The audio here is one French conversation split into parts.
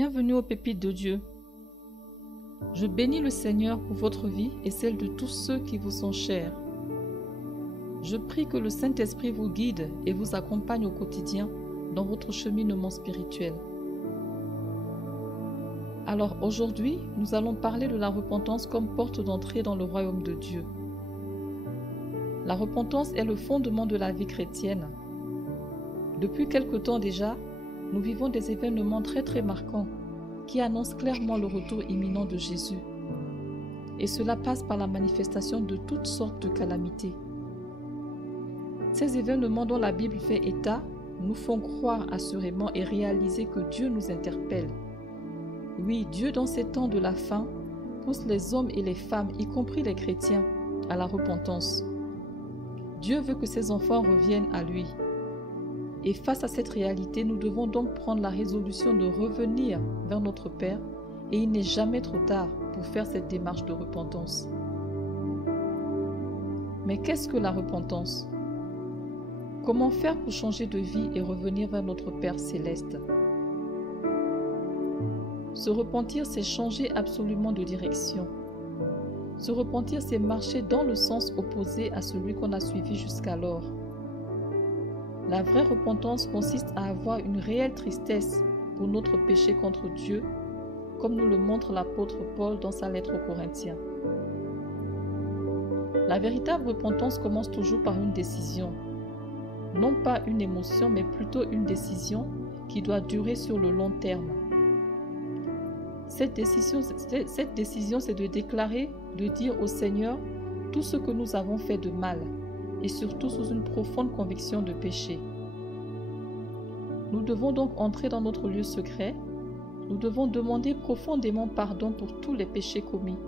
Bienvenue aux pépites de Dieu. Je bénis le Seigneur pour votre vie et celle de tous ceux qui vous sont chers. Je prie que le Saint-Esprit vous guide et vous accompagne au quotidien dans votre cheminement spirituel. Alors aujourd'hui, nous allons parler de la repentance comme porte d'entrée dans le royaume de Dieu. La repentance est le fondement de la vie chrétienne. Depuis quelque temps déjà, nous vivons des événements très marquants qui annoncent clairement le retour imminent de Jésus. Et cela passe par la manifestation de toutes sortes de calamités. Ces événements dont la Bible fait état nous font croire assurément et réaliser que Dieu nous interpelle. Oui, Dieu dans ces temps de la fin pousse les hommes et les femmes, y compris les chrétiens, à la repentance. Dieu veut que ses enfants reviennent à lui. Et face à cette réalité, nous devons donc prendre la résolution de revenir vers notre Père et il n'est jamais trop tard pour faire cette démarche de repentance. Mais qu'est-ce que la repentance? Comment faire pour changer de vie et revenir vers notre Père céleste? Se repentir, c'est changer absolument de direction. Se repentir, c'est marcher dans le sens opposé à celui qu'on a suivi jusqu'alors. La vraie repentance consiste à avoir une réelle tristesse pour notre péché contre Dieu, comme nous le montre l'apôtre Paul dans sa lettre aux Corinthiens. La véritable repentance commence toujours par une décision. Non pas une émotion, mais plutôt une décision qui doit durer sur le long terme. Cette décision, c'est de déclarer, de dire au Seigneur tout ce que nous avons fait de mal, et surtout sous une profonde conviction de péché. Nous devons donc entrer dans notre lieu secret. Nous devons demander profondément pardon pour tous les péchés commis.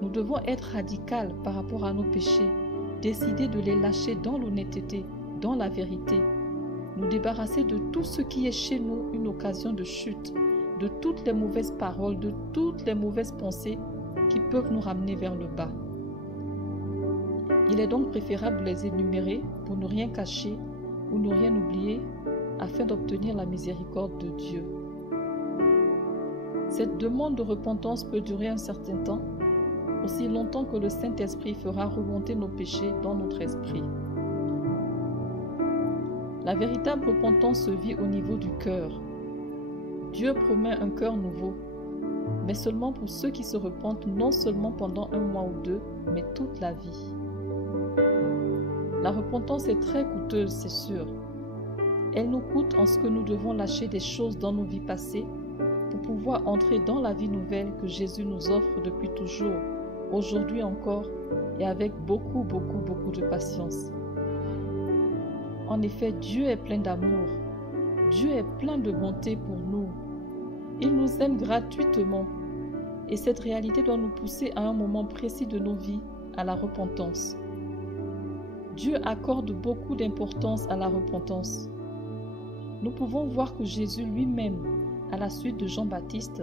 Nous devons être radicaux par rapport à nos péchés, décider de les lâcher dans l'honnêteté, dans la vérité, nous débarrasser de tout ce qui est chez nous une occasion de chute, de toutes les mauvaises paroles, de toutes les mauvaises pensées qui peuvent nous ramener vers le bas. Il est donc préférable de les énumérer pour ne rien cacher ou ne rien oublier afin d'obtenir la miséricorde de Dieu. Cette demande de repentance peut durer un certain temps, aussi longtemps que le Saint-Esprit fera remonter nos péchés dans notre esprit. La véritable repentance se vit au niveau du cœur. Dieu promet un cœur nouveau, mais seulement pour ceux qui se repentent non seulement pendant un mois ou deux, mais toute la vie. La repentance est très coûteuse, c'est sûr. Elle nous coûte en ce que nous devons lâcher des choses dans nos vies passées pour pouvoir entrer dans la vie nouvelle que Jésus nous offre depuis toujours, aujourd'hui encore et avec beaucoup de patience. En effet, Dieu est plein d'amour. Dieu est plein de bonté pour nous. Il nous aime gratuitement. Et cette réalité doit nous pousser à un moment précis de nos vies à la repentance. Dieu accorde beaucoup d'importance à la repentance. Nous pouvons voir que Jésus lui-même, à la suite de Jean-Baptiste,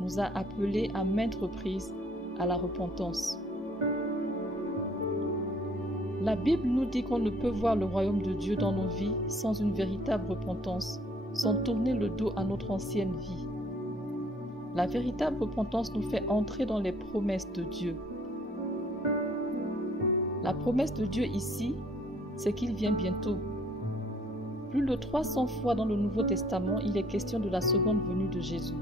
nous a appelés à maintes reprises à la repentance. La Bible nous dit qu'on ne peut voir le royaume de Dieu dans nos vies sans une véritable repentance, sans tourner le dos à notre ancienne vie. La véritable repentance nous fait entrer dans les promesses de Dieu. La promesse de Dieu ici, c'est qu'il vient bientôt. Plus de 300 fois dans le Nouveau Testament, il est question de la seconde venue de Jésus.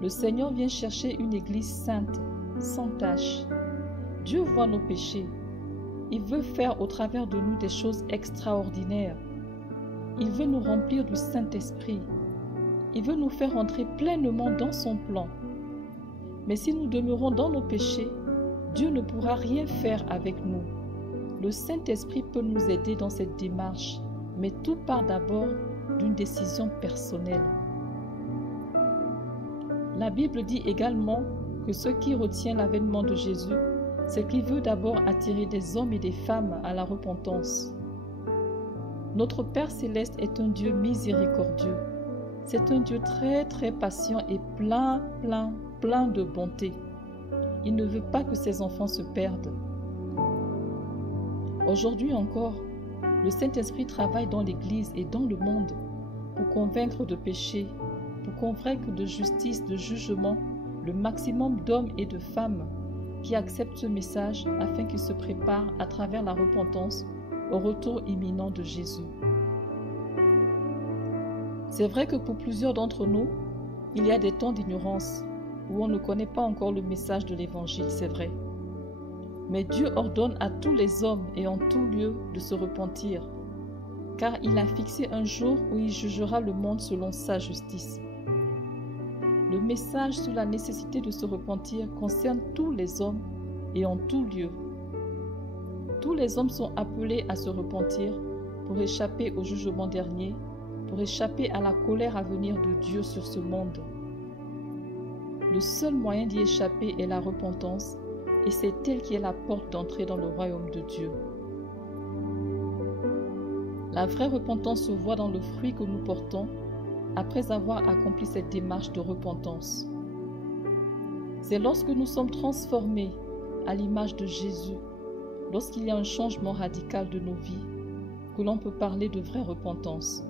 Le Seigneur vient chercher une église sainte, sans tache. Dieu voit nos péchés. Il veut faire au travers de nous des choses extraordinaires. Il veut nous remplir du Saint-Esprit. Il veut nous faire entrer pleinement dans son plan. Mais si nous demeurons dans nos péchés, Dieu ne pourra rien faire avec nous. Le Saint-Esprit peut nous aider dans cette démarche, mais tout part d'abord d'une décision personnelle. La Bible dit également que ce qui retient l'avènement de Jésus, c'est qu'il veut d'abord attirer des hommes et des femmes à la repentance. Notre Père céleste est un Dieu miséricordieux. C'est un Dieu très patient et plein de bonté. Il ne veut pas que ses enfants se perdent. Aujourd'hui encore, le Saint-Esprit travaille dans l'Église et dans le monde pour convaincre de péché, pour convaincre de justice, de jugement, le maximum d'hommes et de femmes qui acceptent ce message afin qu'ils se préparent à travers la repentance au retour imminent de Jésus. C'est vrai que pour plusieurs d'entre nous, il y a des temps d'ignorance où on ne connaît pas encore le message de l'Évangile, c'est vrai. Mais Dieu ordonne à tous les hommes et en tout lieu de se repentir, car il a fixé un jour où il jugera le monde selon sa justice. Le message sur la nécessité de se repentir concerne tous les hommes et en tout lieu. Tous les hommes sont appelés à se repentir pour échapper au jugement dernier, pour échapper à la colère à venir de Dieu sur ce monde. Le seul moyen d'y échapper est la repentance, et c'est elle qui est la porte d'entrée dans le royaume de Dieu. La vraie repentance se voit dans le fruit que nous portons après avoir accompli cette démarche de repentance. C'est lorsque nous sommes transformés à l'image de Jésus, lorsqu'il y a un changement radical de nos vies, que l'on peut parler de vraie repentance.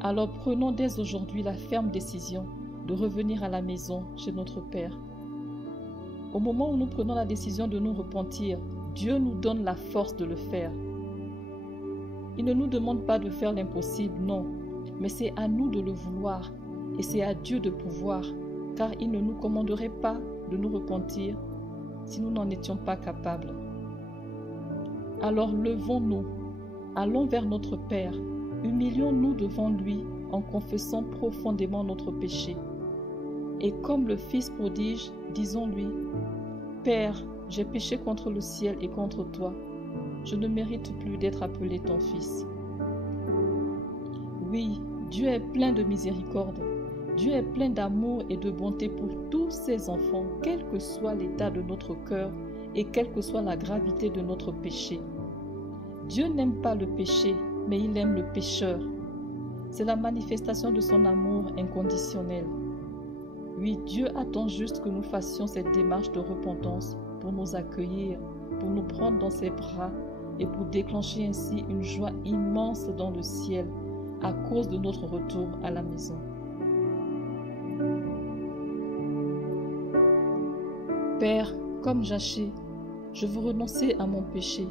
Alors prenons dès aujourd'hui la ferme décision de revenir à la maison chez notre Père. Au moment où nous prenons la décision de nous repentir, Dieu nous donne la force de le faire. Il ne nous demande pas de faire l'impossible, non, mais c'est à nous de le vouloir et c'est à Dieu de pouvoir, car il ne nous commanderait pas de nous repentir si nous n'en étions pas capables. Alors levons-nous, allons vers notre Père, humilions-nous devant lui en confessant profondément notre péché. Et comme le Fils prodige, disons-lui, « Père, j'ai péché contre le ciel et contre toi. Je ne mérite plus d'être appelé ton Fils. » Oui, Dieu est plein de miséricorde. Dieu est plein d'amour et de bonté pour tous ses enfants, quel que soit l'état de notre cœur et quelle que soit la gravité de notre péché. Dieu n'aime pas le péché, mais il aime le pécheur. C'est la manifestation de son amour inconditionnel. Oui, Dieu attend juste que nous fassions cette démarche de repentance pour nous accueillir, pour nous prendre dans ses bras et pour déclencher ainsi une joie immense dans le ciel à cause de notre retour à la maison. Père, comme Jachée, je veux renoncer à mon péché.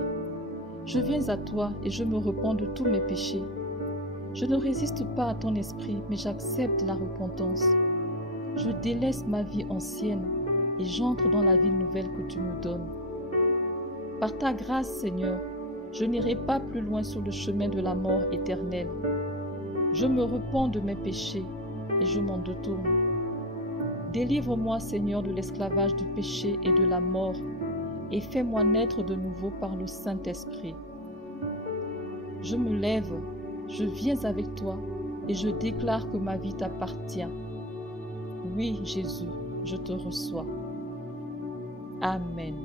Je viens à toi et je me repens de tous mes péchés. Je ne résiste pas à ton esprit, mais j'accepte la repentance. Je délaisse ma vie ancienne et j'entre dans la vie nouvelle que tu me donnes. Par ta grâce, Seigneur, je n'irai pas plus loin sur le chemin de la mort éternelle. Je me repens de mes péchés et je m'en détourne. Délivre-moi, Seigneur, de l'esclavage du péché et de la mort, et fais-moi naître de nouveau par le Saint-Esprit. Je me lève, je viens avec toi, et je déclare que ma vie t'appartient. Oui, Jésus, je te reçois. Amen.